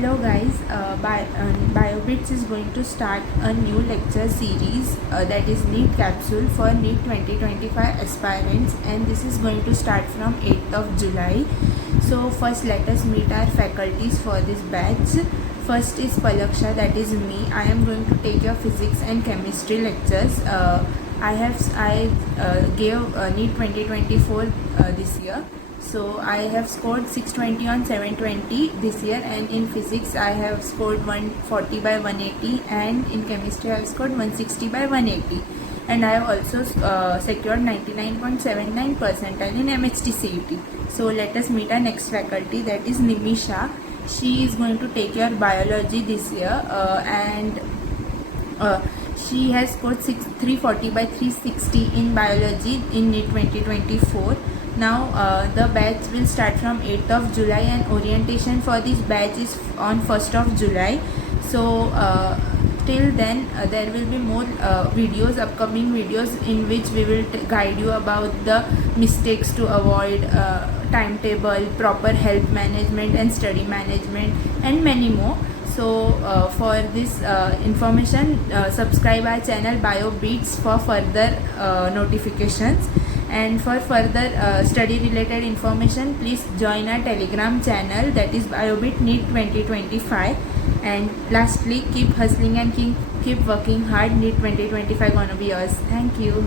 Hello guys, BioBits is going to start a new lecture series that is Neet Capsule for Neet 2025 aspirants, and this is going to start from 8th of July. So first let us meet our faculties for this batch. First is Palak, that is me. I am going to take your physics and chemistry lectures. I gave Neet 2024 this year. So I have scored 620 on 720 this year, and in physics I have scored 140 by 180, and in chemistry I have scored 160 by 180, and I have also secured 99.79 percentile in MHT CET. So let us meet our next faculty, that is Nimmi Shah. She is going to take your biology this year, and she has scored 340 by 360 in biology in NEET 2024. Now the batch will start from 8th of July, and orientation for this batch is on 1st of July. So till then there will be more upcoming videos in which we will guide you about the mistakes to avoid, timetable, proper health management and study management, and many more. So for this information, subscribe our channel BioBeats for further notifications. And for further study related information, please join our Telegram channel, that is BioBit Neet 2025. And lastly, keep hustling and keep working hard. Neet 2025 gonna be yours. Thank you.